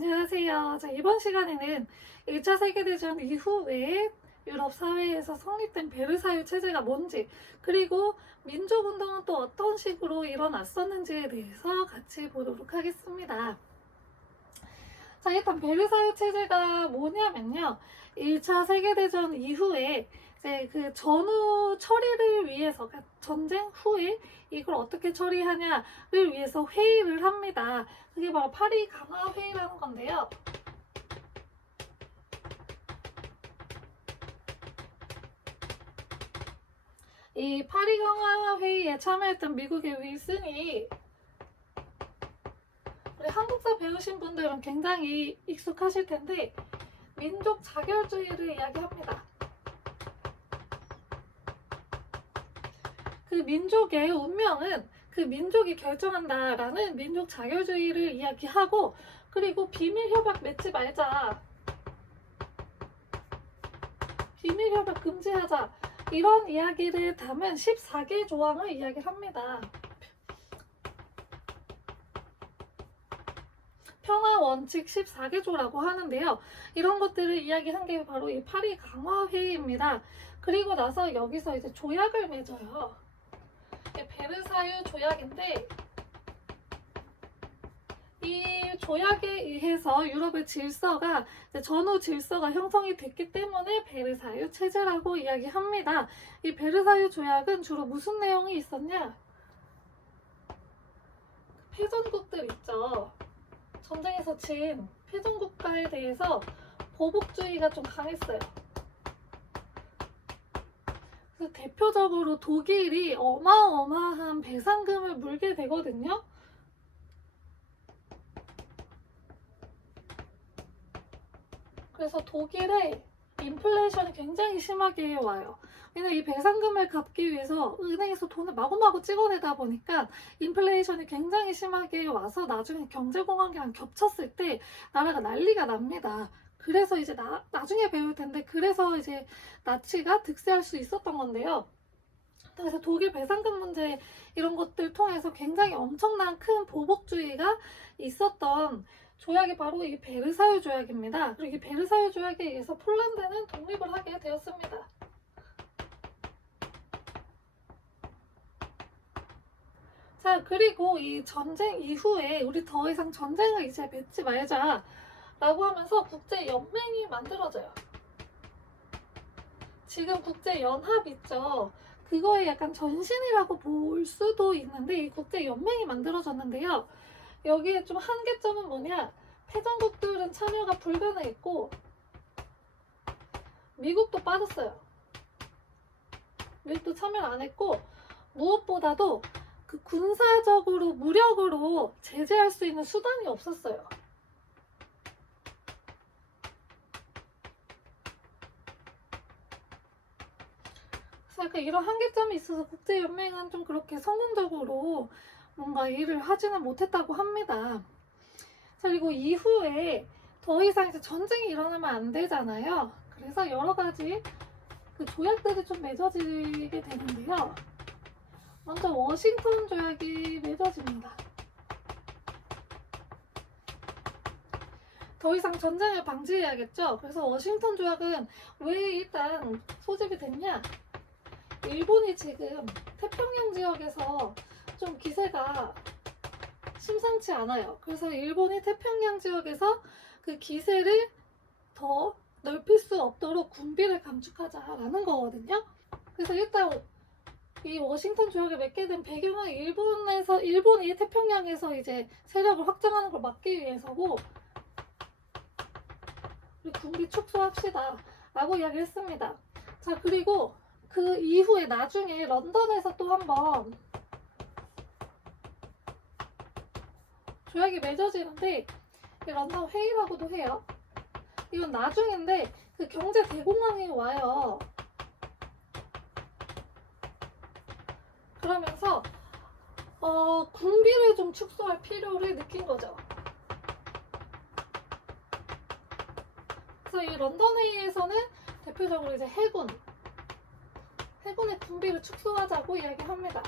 안녕하세요. 자, 이번 시간에는 1차 세계대전 이후에 유럽 사회에서 성립된 베르사유 체제가 뭔지, 그리고 민족운동은 또 어떤 식으로 일어났었는지에 대해서 같이 보도록 하겠습니다. 자, 일단 베르사유 체제가 뭐냐면요. 1차 세계대전 이후에 이제 그 전후 처리를 위해서, 그러니까 전쟁 후에 이걸 어떻게 처리하냐를 위해서 회의를 합니다. 그게 바로 파리 강화 회의라는 건데요. 이 파리 강화 회의에 참여했던 미국의 윌슨이, 우리 한국사 배우신 분들은 굉장히 익숙하실 텐데, 민족 자결주의를 이야기합니다. 그 민족의 운명은 그 민족이 결정한다라는 민족 자결주의를 이야기하고, 그리고 비밀 협약 맺지 말자, 비밀 협약 금지하자, 이런 이야기를 담은 14개 조항을 이야기합니다. 평화 원칙 14개조라고 하는데요. 이런 것들을 이야기한 게 바로 이 파리 강화 회의입니다. 그리고 나서 여기서 이제 조약을 맺어요. 베르사유 조약인데, 이 조약에 의해서 유럽의 질서가, 전후 질서가 형성이 됐기 때문에 베르사유 체제라고 이야기합니다. 이 베르사유 조약은 주로 무슨 내용이 있었냐? 패전국들 있죠. 전쟁에서 진 패전국가에 대해서 보복주의가 좀 강했어요. 그래서 대표적으로 독일이 어마어마한 배상금을 물게 되거든요. 그래서 독일에 인플레이션이 굉장히 심하게 와요. 왜냐면 이 배상금을 갚기 위해서 은행에서 돈을 마구마구 찍어내다 보니까 인플레이션이 굉장히 심하게 와서 나중에 경제공황이랑 겹쳤을 때 나라가 난리가 납니다. 그래서 이제 나중에 배울 텐데, 그래서 이제 나치가 득세할 수 있었던 건데요. 그래서 독일 배상금 문제 이런 것들 통해서 굉장히 엄청난 큰 보복주의가 있었던 조약이 바로 이 베르사유 조약입니다. 그리고 이 베르사유 조약에 의해서 폴란드는 독립을 하게 되었습니다. 자, 그리고 이 전쟁 이후에 우리 더 이상 전쟁을 이제 맺지 말자 라고 하면서 국제연맹이 만들어져요. 지금 국제연합 있죠. 그거의 약간 전신이라고 볼 수도 있는데, 이 국제연맹이 만들어졌는데요. 여기에 좀 한계점은 뭐냐? 패전국들은 참여가 불가능했고, 미국도 빠졌어요. 미국도 참여를 안 했고, 무엇보다도 그 군사적으로, 무력으로 제재할 수 있는 수단이 없었어요. 약간 이런 한계점이 있어서 국제연맹은 좀 그렇게 성공적으로 뭔가 일을 하지는 못했다고 합니다. 자, 그리고 이후에 더 이상 이제 전쟁이 일어나면 안 되잖아요. 그래서 여러 가지 그 조약들이 좀 맺어지게 되는데요. 먼저 워싱턴 조약이 맺어집니다. 더 이상 전쟁을 방지해야겠죠. 그래서 워싱턴 조약은 왜 일단 소집이 됐냐? 일본이 지금 태평양 지역에서 좀 기세가 심상치 않아요. 그래서 일본이 태평양 지역에서 그 기세를 더 넓힐 수 없도록 군비를 감축하자라는 거거든요. 그래서 일단 이 워싱턴 조약을 맺게 된 배경은 일본이 태평양에서 이제 세력을 확장하는 걸 막기 위해서고, 우리 군비 축소합시다 라고 이야기를 했습니다. 자, 그리고 그 이후에 나중에 런던에서 또 한번 조약이 맺어지는데, 런던 회의라고도 해요. 이건 나중인데 그 경제 대공황이 와요. 그러면서 군비를 좀 축소할 필요를 느낀 거죠. 그래서 이 런던 회의에서는 대표적으로 이제 해군의 군비를 축소하자고 이야기합니다.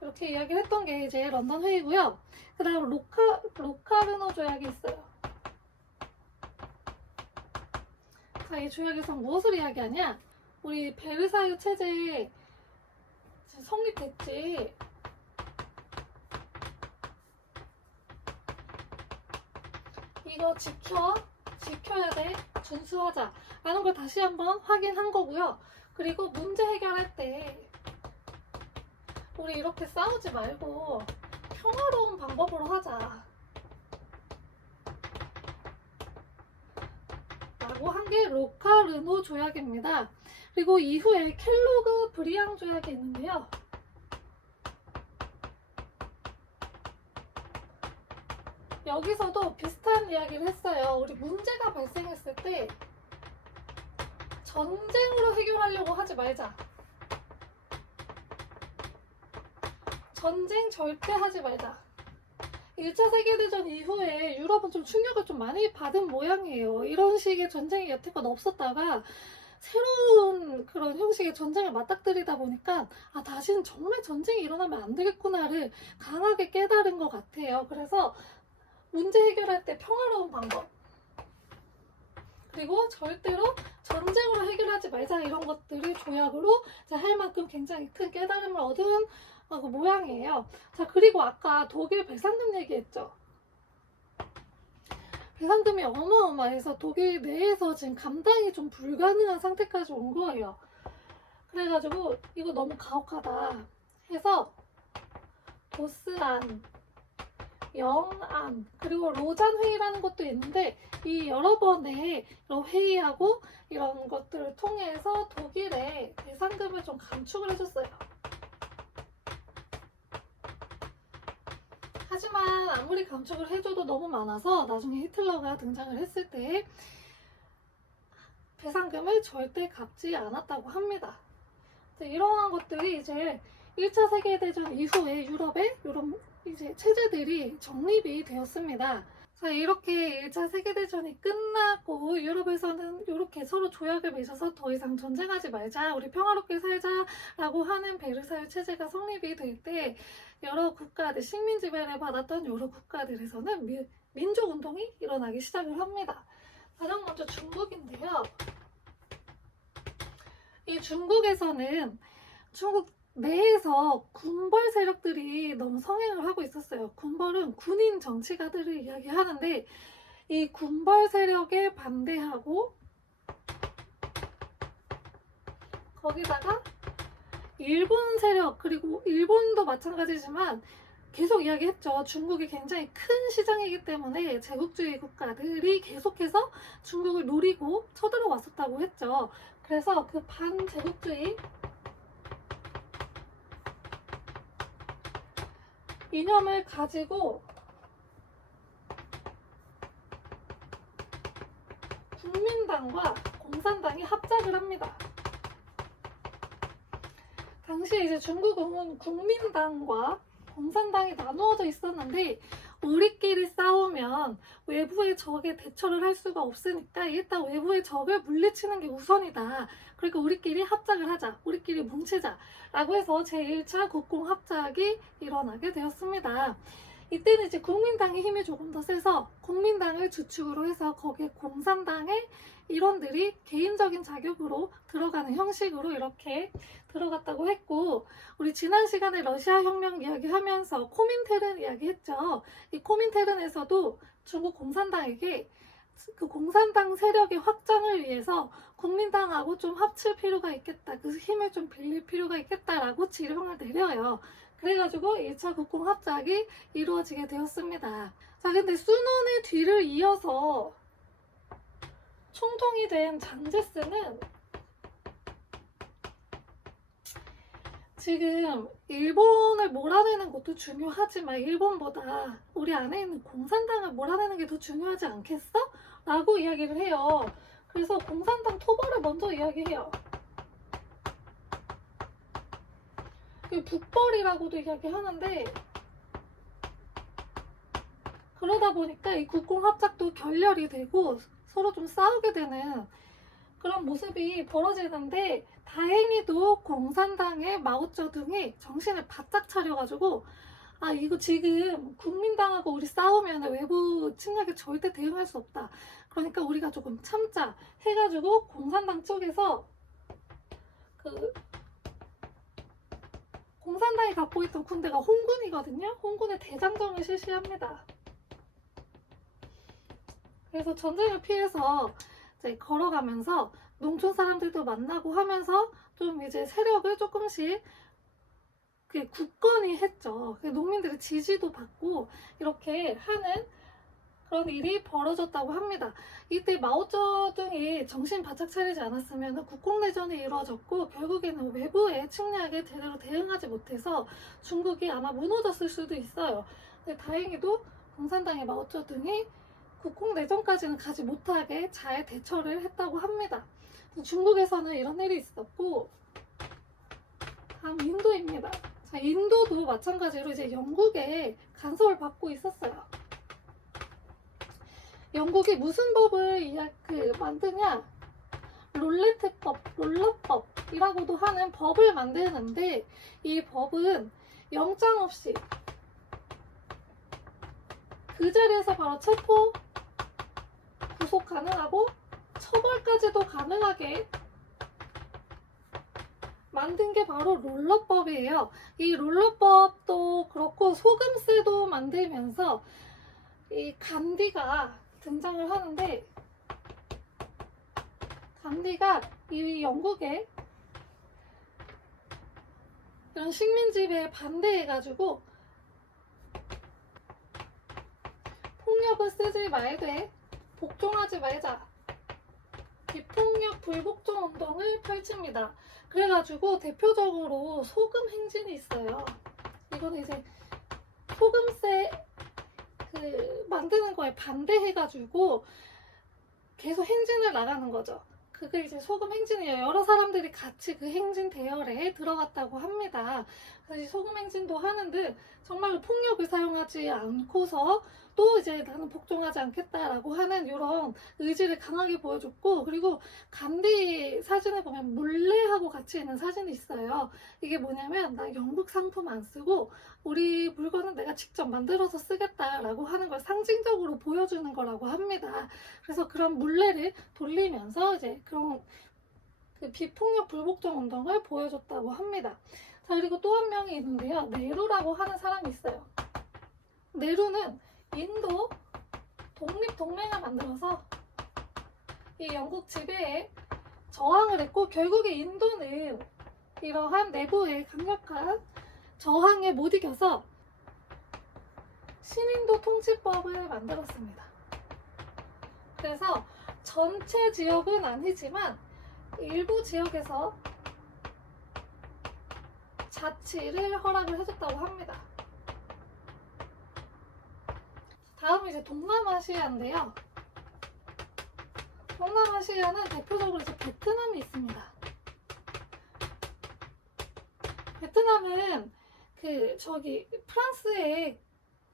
이렇게 이야기를 했던 게 이제 런던 회의고요. 그 다음 로카르노 조약이 있어요. 자, 이 조약에서 무엇을 이야기하냐? 우리 베르사유 체제 성립됐지. 이거 지켜야 돼. 준수하자. 라는 걸 다시 한번 확인한 거고요. 그리고 문제 해결할 때 우리 이렇게 싸우지 말고 평화로운 방법으로 하자. 라고 한 게 로카르노 조약입니다. 그리고 이후에 켈로그 브리앙 조약이 있는데요. 여기서도 비슷한 이야기를 했어요. 우리 문제가 발생했을 때 전쟁으로 해결하려고 하지 말자. 전쟁 절대 하지 말자. 1차 세계대전 이후에 유럽은 좀 충격을 좀 많이 받은 모양이에요. 이런 식의 전쟁이 여태껏 없었다가 새로운 그런 형식의 전쟁을 맞닥뜨리다 보니까 다시는 정말 전쟁이 일어나면 안 되겠구나를 강하게 깨달은 것 같아요. 그래서 문제 해결할 때 평화로운 방법, 그리고 절대로 전쟁으로 해결하지 말자, 이런 것들을 조약으로 할 만큼 굉장히 큰 깨달음을 얻은 그 모양이에요. 자, 그리고 아까 독일 배상금 얘기했죠. 배상금이 어마어마해서 독일 내에서 지금 감당이 좀 불가능한 상태까지 온 거예요. 그래가지고 이거 너무 가혹하다 해서 도스안, 영안, 그리고 로잔 회의라는 것도 있는데, 이 여러 번의 이런 회의하고 이런 것들을 통해서 독일의 배상금을 좀 감축을 해줬어요. 하지만 아무리 감축을 해줘도 너무 많아서 나중에 히틀러가 등장을 했을 때 배상금을 절대 갚지 않았다고 합니다. 이러한 것들이 이제 1차 세계대전 이후에 유럽의 이런 이제 체제들이 정립이 되었습니다. 자, 이렇게 1차 세계대전이 끝나고 유럽에서는 이렇게 서로 조약을 맺어서 더 이상 전쟁하지 말자, 우리 평화롭게 살자라고 하는 베르사유 체제가 성립이 될 때 여러 국가들, 식민 지배를 받았던 여러 국가들에서는 민족운동이 일어나기 시작을 합니다. 가장 먼저 중국인데요. 이 중국에서는 중국 내에서 군벌 세력들이 너무 성행을 하고 있었어요. 군벌은 군인 정치가들을 이야기하는데, 이 군벌 세력에 반대하고 거기다가 일본 세력, 그리고 일본도 마찬가지지만 계속 이야기했죠. 중국이 굉장히 큰 시장이기 때문에 제국주의 국가들이 계속해서 중국을 노리고 쳐들어왔었다고 했죠. 그래서 그 반제국주의 이념을 가지고 국민당과 공산당이 합작을 합니다. 당시에 이제 중국은 국민당과 공산당이 나누어져 있었는데, 우리끼리 싸우면 외부의 적에 대처를 할 수가 없으니까 일단 외부의 적을 물리치는 게 우선이다. 그러니까 우리끼리 합작을 하자, 우리끼리 뭉치자 라고 해서 제1차 국공합작이 일어나게 되었습니다. 이때는 이제 국민당의 힘이 조금 더 세서 국민당을 주축으로 해서 거기에 공산당의 일원들이 개인적인 자격으로 들어가는 형식으로 이렇게 들어갔다고 했고, 우리 지난 시간에 러시아 혁명 이야기하면서 코민테른 이야기했죠. 이 코민테른에서도 중국 공산당에게 그 공산당 세력의 확장을 위해서 국민당하고 좀 합칠 필요가 있겠다, 그 힘을 좀 빌릴 필요가 있겠다라고 지령을 내려요. 그래가지고 1차 국공합작이 이루어지게 되었습니다. 자, 근데 순원의 뒤를 이어서 총통이 된 장제스는 지금 일본을 몰아내는 것도 중요하지만 일본보다 우리 안에 있는 공산당을 몰아내는 게 더 중요하지 않겠어? 라고 이야기를 해요. 그래서 공산당 토벌을 먼저 이야기해요. 북벌이라고도 이야기하는데, 그러다 보니까 이 국공합작도 결렬이 되고 서로 좀 싸우게 되는 그런 모습이 벌어지는데, 다행히도 공산당의 마오쩌둥이 정신을 바짝 차려가지고 아, 이거 지금 국민당하고 우리 싸우면 외부 침략에 절대 대응할 수 없다. 그러니까 우리가 조금 참자 해가지고 공산당 쪽에서 그 공산당이 갖고 있던 군대가 홍군이거든요. 홍군의 대장정을 실시합니다. 그래서 전쟁을 피해서 이제 걸어가면서 농촌 사람들도 만나고 하면서 좀 이제 세력을 조금씩 굳건히 했죠. 농민들의 지지도 받고 이렇게 하는 그런 일이 벌어졌다고 합니다. 이때 마오쩌둥이 정신 바짝 차리지 않았으면 국공내전이 이루어졌고 결국에는 외부의 침략에 제대로 대응하지 못해서 중국이 아마 무너졌을 수도 있어요. 근데 다행히도 공산당의 마오쩌둥이 국공내전까지는 가지 못하게 잘 대처를 했다고 합니다. 중국에서는 이런 일이 있었고, 다음 인도입니다. 자, 인도도 마찬가지로 이제 영국의 간섭을 받고 있었어요. 영국이 무슨 법을 만드냐? 롤레트법, 롤러법이라고도 하는 법을 만드는데 이 법은 영장 없이 그 자리에서 바로 체포, 구속 가능하고 처벌까지도 가능하게 만든 게 바로 롤러법이에요. 이 롤러법도 그렇고 소금세도 만들면서 이 간디가 등장을 하는데, 간디가 이 영국의 이런 식민 지배에 반대해가지고 폭력을 쓰지 말되 복종하지 말자, 비폭력 불복종 운동을 펼칩니다. 그래가지고 대표적으로 소금 행진이 있어요. 이거는 이제 소금세 만드는 거에 반대해가지고 계속 행진을 나가는 거죠. 그게 이제 소금 행진이에요. 여러 사람들이 같이 그 행진 대열에 들어갔다고 합니다. 그래서 이 소금 행진도 하는데 정말로 폭력을 사용하지 않고서 또 이제 나는 복종하지 않겠다라고 하는 이런 의지를 강하게 보여줬고, 그리고 간디 사진을 보면 물레하고 같이 있는 사진이 있어요. 이게 뭐냐면 나 영국 상품 안 쓰고 우리 물건은 내가 직접 만들어서 쓰겠다라고 하는 걸 상징적으로 보여주는 거라고 합니다. 그래서 그런 물레를 돌리면서 이제 그런 그 비폭력 불복종 운동을 보여줬다고 합니다. 자, 그리고 또 한 명이 있는데요. 네루라고 하는 사람이 있어요. 네루는 인도 독립동맹을 만들어서 이 영국 지배에 저항을 했고, 결국에 인도는 이러한 내부의 강력한 저항에 못 이겨서 신인도 통치법을 만들었습니다. 그래서 전체 지역은 아니지만 일부 지역에서 자치를 허락을 해줬다고 합니다. 다음 이제 동남아시아인데요. 동남아시아는 대표적으로 이제 베트남이 있습니다. 베트남은 프랑스의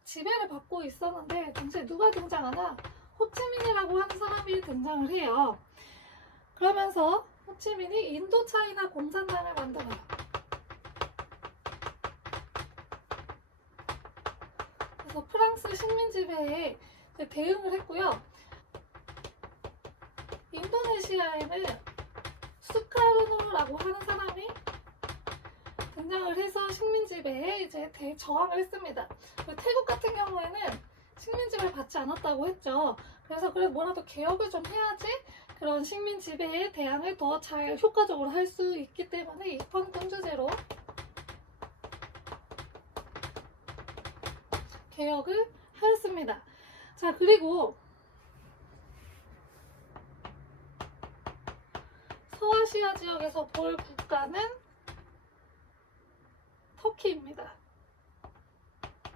지배를 받고 있었는데 당시에 누가 등장하나? 호치민이라고 하는 사람이 등장을 해요. 그러면서 호치민이 인도차이나 공산당을 만들어요. 그래서 프랑스 식민 지배에 대응을 했고요. 인도네시아에는 수카르노라고 하는 사람이 등장을 해서 식민 지배에 이제 대저항을 했습니다. 태국 같은 경우에는 식민 지배를 받지 않았다고 했죠. 그래서 그래 뭐라도 개혁을 좀 해야지 그런 식민 지배에 대항을 더 잘 효과적으로 할 수 있기 때문에 입헌군주제로 개혁을 하였습니다. 자, 그리고 서아시아 지역에서 볼 국가는 터키입니다.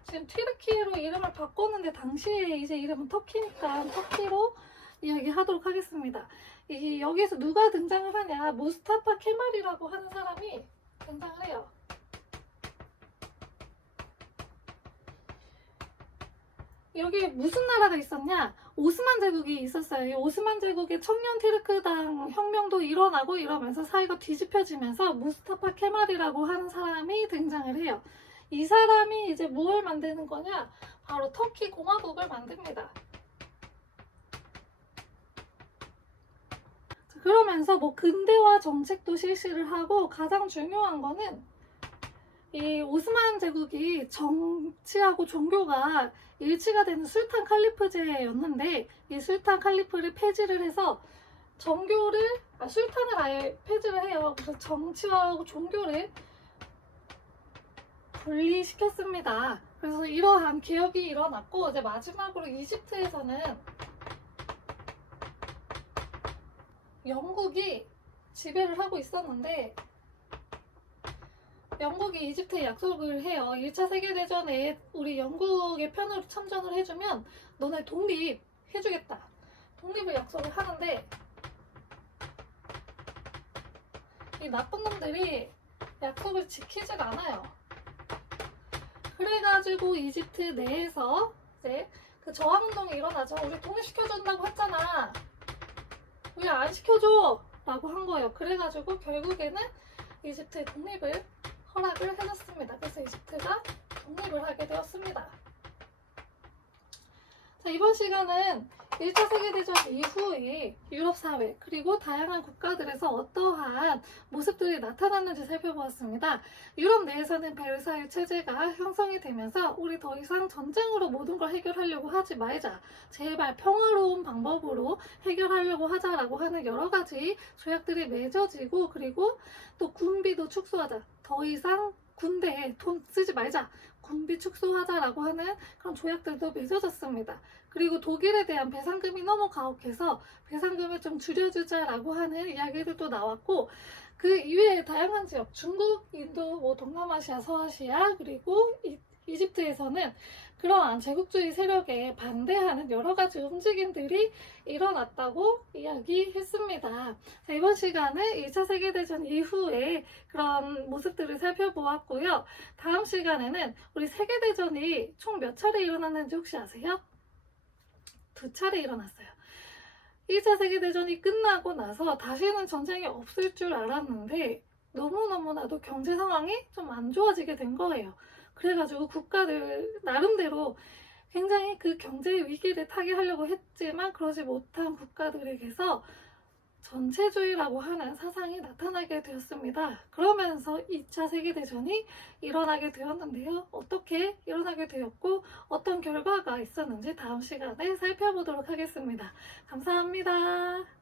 지금 튀르키예로 이름을 바꿨는데 당시에 이제 이름은 터키니까 터키로 이야기하도록 하겠습니다. 여기서 누가 등장을 하냐? 무스타파 케말이라고 하는 사람이 등장을 해요. 여기 무슨 나라가 있었냐? 오스만 제국이 있었어요. 이 오스만 제국의 청년 티르크당 혁명도 일어나고 이러면서 사이가 뒤집혀지면서 무스타파 케말이라고 하는 사람이 등장을 해요. 이 사람이 이제 무엇을 만드는 거냐? 바로 터키 공화국을 만듭니다. 그러면서 뭐 근대화 정책도 실시를 하고, 가장 중요한 거는 이 오스만 제국이 정치하고 종교가 일치가 되는 술탄 칼리프제였는데, 이 술탄 칼리프를 폐지를 해서 술탄을 아예 폐지를 해요. 그래서 정치와 종교를 분리시켰습니다. 그래서 이러한 개혁이 일어났고, 이제 마지막으로 이집트에서는 영국이 지배를 하고 있었는데, 영국이 이집트에 약속을 해요. 1차 세계대전에 우리 영국의 편으로 참전을 해주면 너네 독립해주겠다. 독립을 약속을 하는데, 이 나쁜 놈들이 약속을 지키지가 않아요. 그래가지고 이집트 내에서 이제 그 저항운동이 일어나죠. 우리 독립시켜준다고 했잖아. 왜 안 시켜줘? 라고 한 거예요. 그래가지고 결국에는 이집트의 독립을 허락을 해줬습니다. 그래서 이집트가 독립을 하게 되었습니다. 자, 이번 시간은 1차 세계대전 이후에 유럽 사회 그리고 다양한 국가들에서 어떠한 모습들이 나타났는지 살펴보았습니다. 유럽 내에서는 베르사유 체제가 형성이 되면서 우리 더 이상 전쟁으로 모든 걸 해결하려고 하지 말자. 제발 평화로운 방법으로 해결하려고 하자라고 하는 여러 가지 조약들이 맺어지고, 그리고 또 군비도 축소하자. 더 이상 군대에 돈 쓰지 말자. 군비 축소하자라고 하는 그런 조약들도 맺어졌습니다. 그리고 독일에 대한 배상금이 너무 가혹해서 배상금을 좀 줄여주자라고 하는 이야기들도 나왔고, 그 이외에 다양한 지역, 중국, 인도, 뭐 동남아시아, 서아시아, 그리고 이집트에서는 그러한 제국주의 세력에 반대하는 여러 가지 움직임들이 일어났다고 이야기했습니다. 자, 이번 시간은 2차 세계대전 이후에 그런 모습들을 살펴보았고요. 다음 시간에는 우리 세계대전이 총 몇 차례 일어났는지 혹시 아세요? 2차례 일어났어요. 1차 세계대전이 끝나고 나서 다시는 전쟁이 없을 줄 알았는데 너무너무나도 경제 상황이 좀 안 좋아지게 된 거예요. 그래가지고 국가들 나름대로 굉장히 그 경제 위기를 타개하려고 했지만 그러지 못한 국가들에게서 전체주의라고 하는 사상이 나타나게 되었습니다. 그러면서 2차 세계대전이 일어나게 되었는데요. 어떻게 일어나게 되었고 어떤 결과가 있었는지 다음 시간에 살펴보도록 하겠습니다. 감사합니다.